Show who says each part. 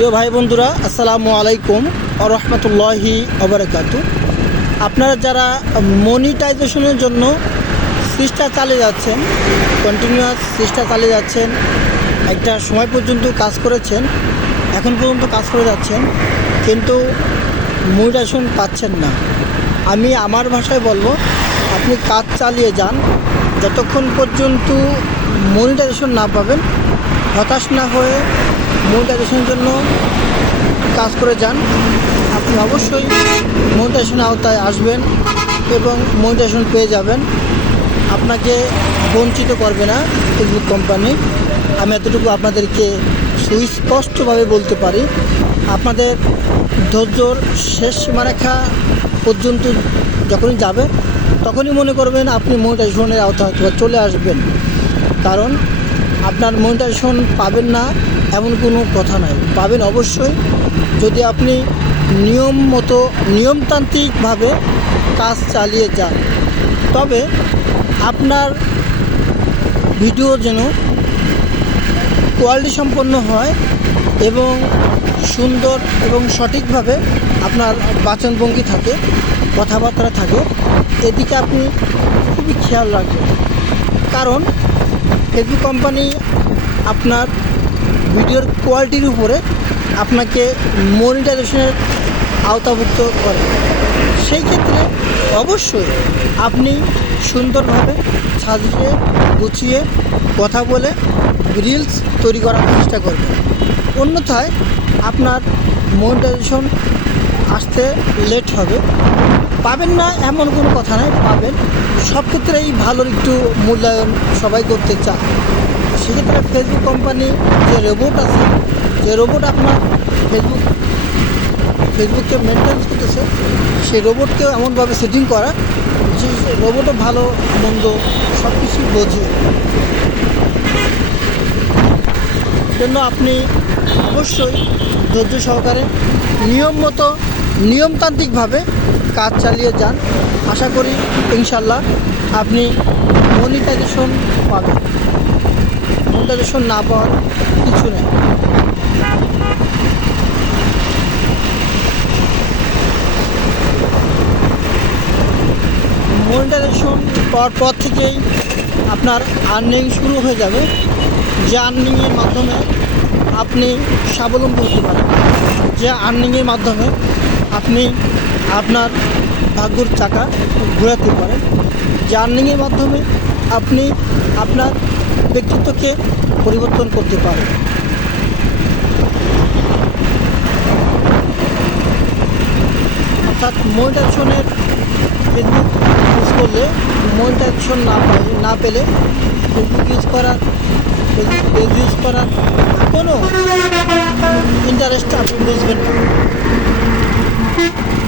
Speaker 1: প্রিয় ভাই বন্ধুরা, আসসালামু আলাইকুম রহমতুল্লাহি অবরাকাত আপনারা যারা মনিটাইজেশনের জন্য চেষ্টা চালিয়ে যাচ্ছেন কন্টিনিউয়াস চেষ্টা চালিয়ে যাচ্ছেন, একটা সময় পর্যন্ত কাজ করেছেন, এখন পর্যন্ত কাজ করে যাচ্ছেন, কিন্তু মনিটাইজেশন পাচ্ছেন না। আমি আমার ভাষায় বলব, আপনি কাজ চালিয়ে যান, যতক্ষণ পর্যন্ত মনিটাইজেশন না পাবেন, হতাশ না হয়ে মনিটাইজেশনের জন্য কাজ করে যান। আপনি অবশ্যই মনিটাইজেশন আওতায় আসবেন এবং মনিটাইজেশন পেয়ে যাবেন। আপনাকে বঞ্চিত করবে না ফেসবুক কোম্পানি। আমি এতটুকু আপনাদেরকে সুস্পষ্টভাবে বলতে পারি। আপনাদের ধৈর্যর শেষ সীমারেখা পর্যন্ত যখনই যাবে, তখনই মনে করবেন আপনি মনিটাইজেশনের হয়তো চলে আসবেন। কারণ আপনার মনিটাইজেশন পাবেন না, এমন কোনো কথা নাই। পাবেন অবশ্যই। যদি আপনি নিয়ম মতো, নিয়মতান্ত্রিকভাবে কাজ চালিয়ে যান, তবে আপনার ভিডিও যেন কোয়ালিটি সম্পন্ন হয় এবং সুন্দর এবং সঠিকভাবে আপনার বাচনভঙ্গি থাকে, কথাবার্তা থাকে, এদিকে আপনি খুবই খেয়াল রাখবেন। কারণ ফেসবুক কোম্পানি আপনার ভিডিওর কোয়ালিটির উপরে আপনাকে মনিটাইজেশনের আওতাভুক্ত করে। সেই ক্ষেত্রে অবশ্যই আপনি সুন্দরভাবে সাজিয়ে গুছিয়ে কথা বলে রিলস তৈরি করার চেষ্টা করবেন। অন্যথায় আপনার মনিটাইজেশন আসতে লেট হবে। পাবেন না, এমন কোনো কথা নাই, পাবেন। সব ক্ষেত্রেই ভালো একটু মূল্যায়ন সবাই করতে চায়। সেক্ষেত্রে ফেসবুক কোম্পানি যে রোবট আছে, যে রোবট আপনার ফেসবুক ফেসবুককে মেনটেন্স করতেছে, সেই রোবটকেও এমনভাবে সেটিং করা, যে রোবটও ভালো, মন্দ সব কিছুই বোঝে। জন্য আপনি অবশ্যই ধৈর্য সহকারে নিয়ম মতো নিয়মতান্ত্রিকভাবে কাজ চালিয়ে যান। আশা করি ইনশাল্লাহ আপনি মনিটাইজেশন পাবেন। মনিটাইজেশন না পাওয়ার কিছু নেই। মনিটাইজেশন পাওয়ার পর থেকেই আপনার আর্নিং শুরু হয়ে যাবে। যে আর্নিংয়ের মাধ্যমে আপনি স্বাবলম্বী হতে পারেন। যে আর্নিংয়ের মাধ্যমে আপনি আপনার ভাগ্যর চাকা ঘোরাতে পারেন। জার্নিংয়ের মাধ্যমে আপনি আপনার ব্যক্তিত্বকে পরিবর্তন করতে পারেন। অর্থাৎ মনিটাইজেশনের ফেসবুক ইউজ করলে মনিটাইজেশন না পাই না পেলে ফেসবুক ইউজ করার ফেসবুক পেজ ইউজ করার কোনো ইন্টারেস্ট আপনি বুঝবেন না। Thank you.